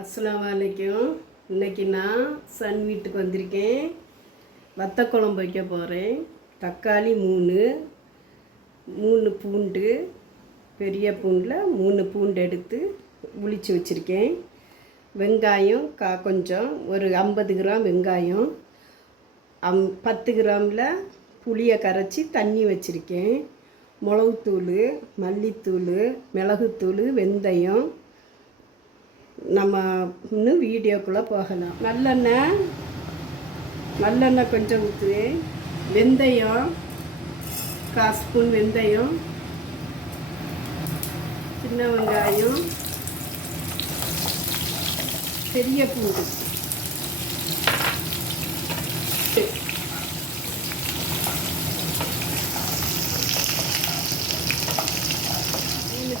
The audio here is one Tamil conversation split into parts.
அஸ்லாம் வலைக்கும் இன்றைக்கி நான் சன் வீட்டுக்கு வந்திருக்கேன். வத்த குழம்பு வைக்க போகிறேன் தக்காளி மூணு மூணு பூண்டு பெரிய பூண்டில் மூணு பூண்டு எடுத்து உளிச்சு வச்சுருக்கேன். வெங்காயம் கா கொஞ்சம் ஒரு ஐம்பது கிராம் வெங்காயம் அம் பத்து கிராமில் புளியை கரைச்சி தண்ணி வச்சுருக்கேன். மிளகுத்தூள் மல்லித்தூள் மிளகுத்தூள் வெந்தயம் நம்ம இன்னும் வீடியோக்குள்ளே போகலாம். நல்லெண்ணெய் நல்லெண்ணெய் கொஞ்சம் ஊற்று வெந்தயம் கால் ஸ்பூன் வெந்தயம் சின்ன வெங்காயம் பெரிய பூண்டு.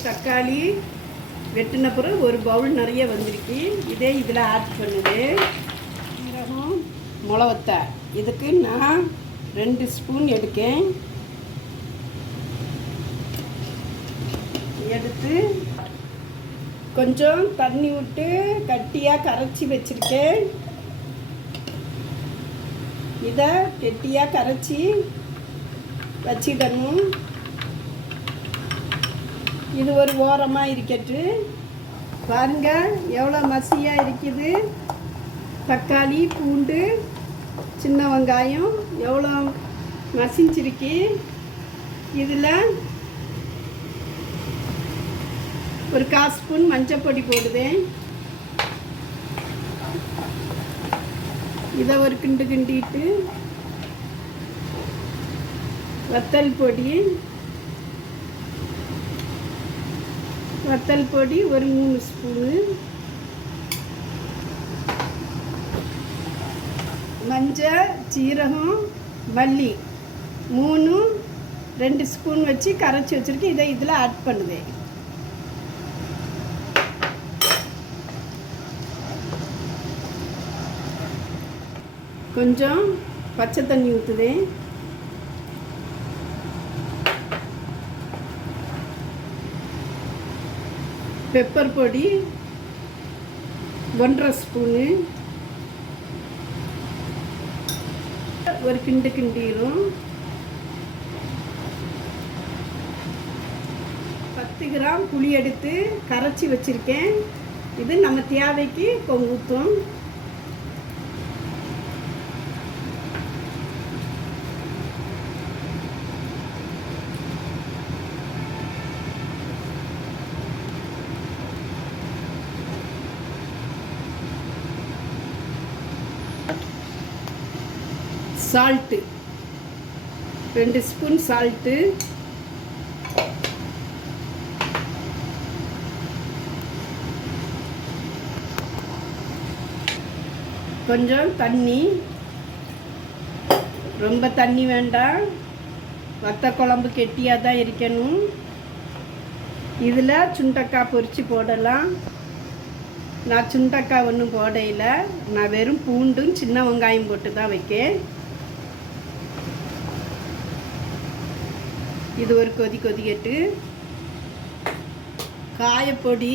தக்காளி வெட்டின பிறகு ஒரு பவுல் நிறைய வந்திருக்கு. இதே இதில் ஆட் பண்ணுது. சீரகம் மிளவத்தை. இதுக்கு நான் ரெண்டு ஸ்பூன் எடுக்கேன். எடுத்து கொஞ்சம் தண்ணி விட்டு கட்டியாக கரைச்சி வச்சுருக்கேன். இதை கெட்டியாக கரைச்சி வச்சிடணும். இது ஒரு ஓரமாக இருக்கட்டு பாருங்க எவ்வளோ மசியாக இருக்குது. தக்காளி பூண்டு சின்ன வெங்காயம் எவ்வளோ மசிஞ்சிருக்கு. இதில் ஒரு கால் ஸ்பூன் மஞ்சப்பொடி போடுவேன். இதை ஒரு கிண்டு கிண்டிட்டு வத்தல் பொடி வத்தல் பொடி ஒரு மூணு ஸ்பூனு. மஞ்சள் சீரகம் மல்லி மூணும் ரெண்டு ஸ்பூன் வச்சு கரைச்சி வச்சுருக்கேன். இதை இதில் ஆட் பண்ணுது கொஞ்சம் பச்சை தண்ணி ஊற்றுவேன். பெப்பர் பொடி ஒன்றரை ஸ்பூனு ஒரு கிண்டு கிண்டிடும் பத்து கிராம் புளி எடுத்து கரைச்சி வச்சுருக்கேன். இது நம்ம தேவைக்கு கொஞ்சம் ஊற்றும் சால்ட்டு ரெண்டு ஸ்பூன் சால்ட்டு கொஞ்சம் தண்ணி. ரொம்ப தண்ணி வேண்டாம். வத்த குழம்பு கெட்டியாக தான் இருக்கணும். இதில் சுண்டக்காய் பொரித்து போடலாம். நான் சுண்டக்காய் ஒன்றும் போடையில் நான் வெறும் பூண்டும் சின்ன வெங்காயம் போட்டு தான் வைக்கேன். இது ஒரு கொதி கொதிக்கட்டு. காயப்பொடி.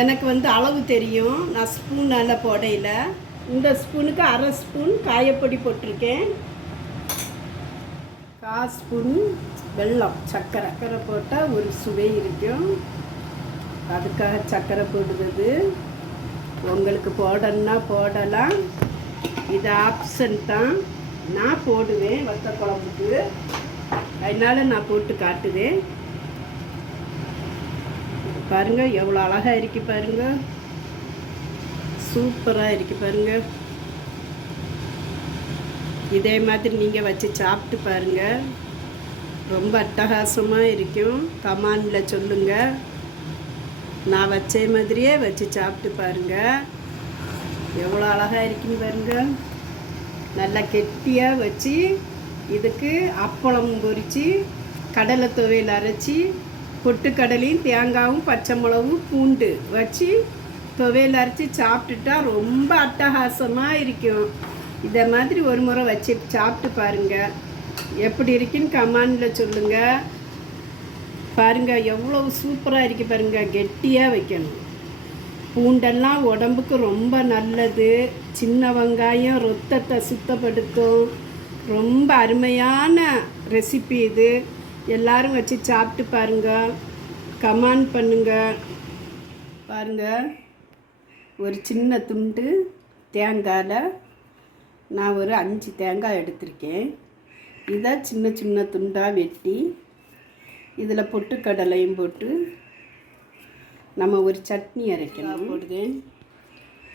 எனக்கு வந்து அளவு தெரியும். நான் ஸ்பூன் நல்லா போடையில் இந்த ஸ்பூனுக்கு அரை ஸ்பூன் காயப்பொடி போட்டிருக்கேன். கால் ஸ்பூன் வெல்லம் சர்க்கரை சர்க்கரை போட்டால் ஒரு சுவை இருக்கும். அதுக்காக சர்க்கரை போடுறது. உங்களுக்கு போடணுன்னா போடலாம். இது ஆப்ஷன் தான். நான் போடுவேன் வத்த குழம்புக்கு. அதனால நான் போட்டு காட்டுவேன். பாருங்க எவ்வளோ அழகாக இருக்கு பாருங்க. சூப்பராக இருக்கு பாருங்க. இதே மாதிரி நீங்கள் வச்சு சாப்பிட்டு பாருங்க. ரொம்ப அட்டகாசமாக இருக்கும். கமானில் சொல்லுங்கள் நான் வச்ச மாதிரியே வச்சு சாப்பிட்டு பாருங்க. எவ்வளோ அழகாக இருக்குன்னு பாருங்கள் நல்லா கெட்டியாக வச்சு இதுக்கு அப்பளம் பொரித்து கடலை துவையல் அரைச்சி பொட்டுக்கடலையும் தேங்காயும் பச்சை மிளகும் பூண்டு வச்சு துவையல் அரைச்சி சாப்பிட்டுட்டா ரொம்ப அட்டகாசமாக இருக்கும். இதை மாதிரி ஒரு முறை வச்சு சாப்பிட்டு பாருங்கள் எப்படி இருக்குன்னு கமாண்டில் சொல்லுங்கள் பாருங்கள் எவ்வளோ சூப்பராக இருக்கு பாருங்கள் கெட்டியாக வைக்கணும். பூண்டெல்லாம் உடம்புக்கு ரொம்ப நல்லது. சின்ன வெங்காயம் ரத்தத்தை சுத்தப்படுத்தும். ரொம்ப அருமையான ரெசிபி இது. எல்லாரும் வச்சு சாப்பிட்டு பாருங்க. கமெண்ட் பண்ணுங்கள் பாருங்கள் ஒரு சின்ன துண்டு தேங்காயில் நான் ஒரு அஞ்சு தேங்காய் எடுத்திருக்கேன். இதை சின்ன சின்ன துண்டாக வெட்டி இதில் பொட்டுக்கடலையும் போட்டு நம்ம ஒரு சட்னி அரைக்கணும். போடுது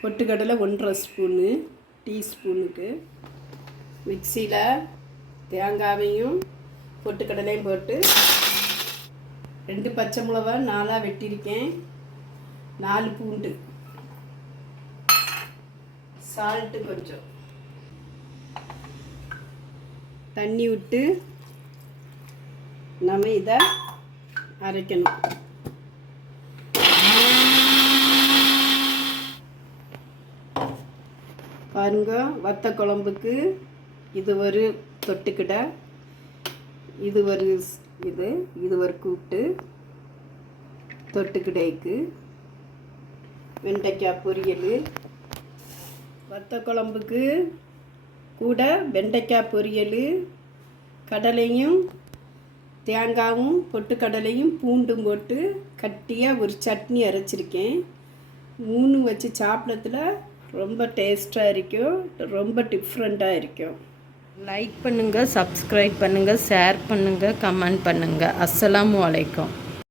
பொட்டுக்கடலை ஒன்றரை ஸ்பூனு டீஸ்பூனுக்கு. மிக்சியில் தேங்காவையும் பொட்டுக்கடலையும் போட்டு ரெண்டு பச்சை மிளகா நாலாக வெட்டியிருக்கேன். நாலு பூண்டு. சால்ட்டு கொஞ்சம். தண்ணி விட்டு நம்ம இதை அரைக்கணும். பாருங்க வத்த குழம்புக்கு இது ஒரு தொட்டுக்கிடை இது ஒரு இது இது ஒரு கூட்டு தொட்டுக்கிடைக்கு வெண்டைக்காய் பொரியல். வத்த குழம்புக்கு கூட வெண்டைக்காய் பொரியல் கடலையும் தேங்காயும் பொட்டுக்கடலையும் பூண்டும் போட்டு கட்டியாக ஒரு சட்னி அரைச்சிருக்கேன். மூணு வச்சு சாப்பிட்றதுல ரொம்ப டேஸ்ட்டாக இருக்கும். ரொம்ப டிஃப்ரெண்ட்டாக இருக்கும். லைக் பண்ணுங்கள் சப்ஸ்கிரைப் பண்ணுங்கள் ஷேர் பண்ணுங்கள் கமெண்ட் பண்ணுங்கள் அஸ்ஸலாம் வலைக்கம்